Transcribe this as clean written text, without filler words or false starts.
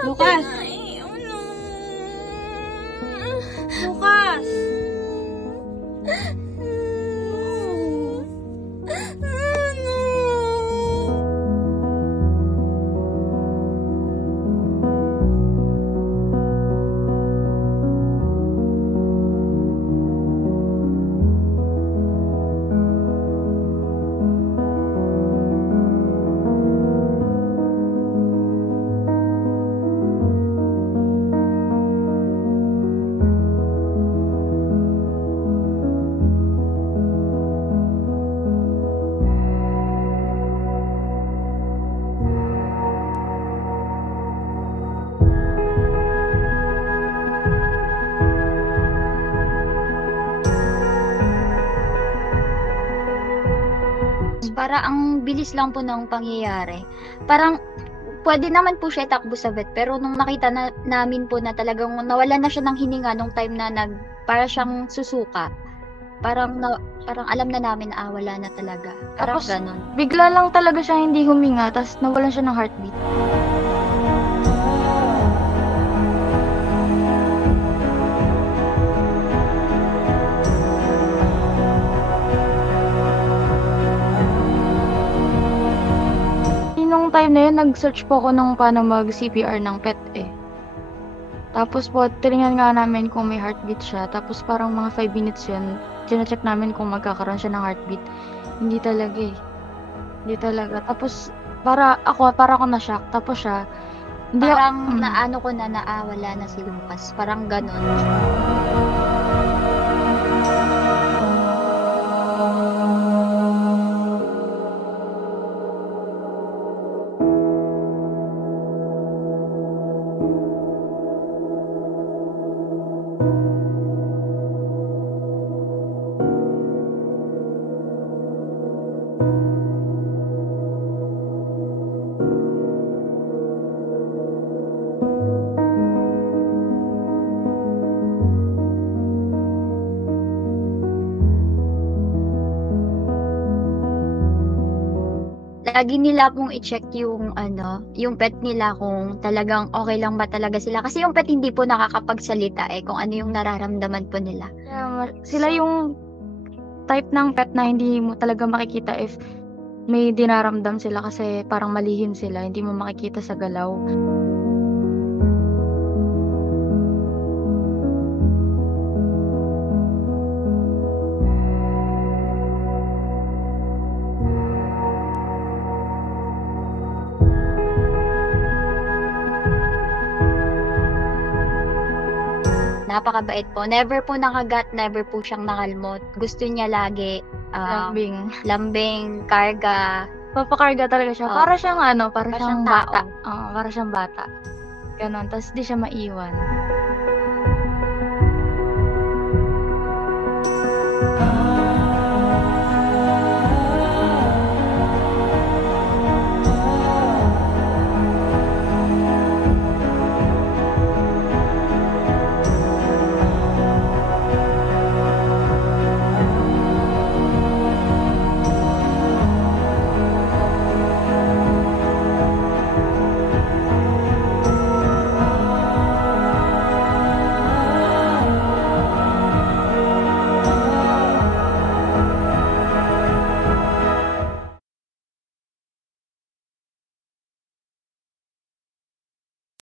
Lucas! nga eh. Ano? Lucas! Para ang bilis lang po ng pangyayari. Parang pwede naman po siya itakbo sa vet, pero nung nakita namin po na talagang nawalan na siya ng hininga nung time na para siyang susuka. Parang alam na namin na wala na talaga. Parang Tapos, ganun. bigla lang talaga siya hindi huminga, tapos nawalan siya ng heartbeat. Nung time na yun, nag-search po ako nung paano mag-CPR ng pet eh. Tapos po, tinignan nga namin kung may heartbeat siya. Tapos parang mga 5 minutes yun, chine-check namin kung magkakaroon siya ng heartbeat. Hindi talaga eh. Hindi talaga. Tapos, para ako na-shock. Tapos siya, hindi Parang naano ko na wala na si Lucas. Parang ganun. Lagi nila pong i-check yung pet nila kung talagang okay lang ba talaga sila. Kasi yung pet hindi po nakakapagsalita kung ano yung nararamdaman po nila. Sila yung type ng pet na hindi mo talaga makikita if may dinaramdam sila kasi parang malihim sila, hindi mo makikita sa galaw. Napakabait po. Never po nakagat, never po siyang nakalmot. Gusto niya lagi lambing, karga. Papakarga talaga siya. Oo. Para siyang para Para siyang siyang bata. tao. Oo, para siyang bata. Ganon. Tapos di siya maiwan.